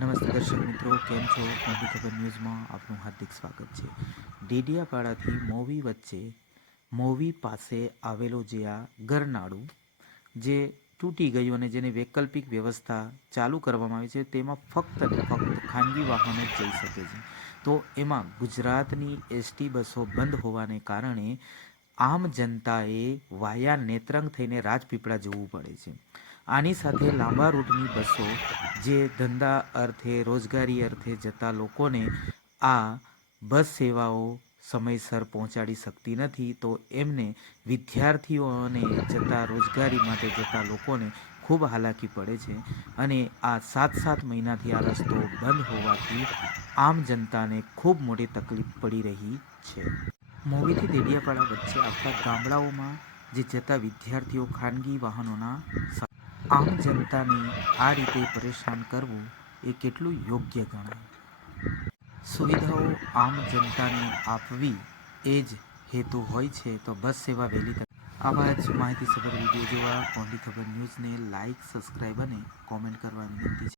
નમસ્તે દર્શક મિત્રો, કેમ છો? મોદી ખબર ન્યૂઝમાં આપનું હાર્દિક સ્વાગત છે. ડેડિયાપાડાથી મોવી વચ્ચે મોવી પાસે આવેલો જે આ ગરનાળું જે તૂટી ગયું અને જેની વૈકલ્પિક વ્યવસ્થા ચાલુ કરવામાં આવી છે, તેમાં ફક્ત ને ફક્ત ખાનગી વાહનો જઈ શકે છે. તો એમાં ગુજરાતની એસટી બસો બંધ હોવાને કારણે આમ જનતાએ વાયા નેત્રંગ થઈને રાજપીપળા જવું પડે છે. આની સાથે લાંબા રૂટની બસો જે ધંધા અર્થે, રોજગારી અર્થે જતા લોકોને આ બસ સેવાઓ સમયસર પહોંચાડી શકતી નથી, તો એમને વિદ્યાર્થીઓને જતા રોજગારી માટે જતા લોકોને ખૂબ હાલાકી પડે છે અને આ સાત સાત મહિનાથી આ રસ્તો બંધ હોવાથી આમ જનતાને ખૂબ મોટી તકલીફ પડી રહી છે. મોવીથી દેડિયાપાડા વચ્ચે આવતા ગામડાઓમાં જે જતા વિદ્યાર્થીઓ ખાનગી વાહનોના આમ જનતાને આ રીતે પરેશાન કરવું એ કેટલું યોગ્ય ગણાય? સુવિધાઓ આમ જનતાને આપવી એ જ હેતુ હોય છે તો બસ સેવા વહેલી આવા જ માહિતીસભર વીડિયો જોવા મોદી ખબર ન્યૂઝને લાઇક સબસ્ક્રાઈબ અને કોમેન્ટ કરવાની વિનંતી છે.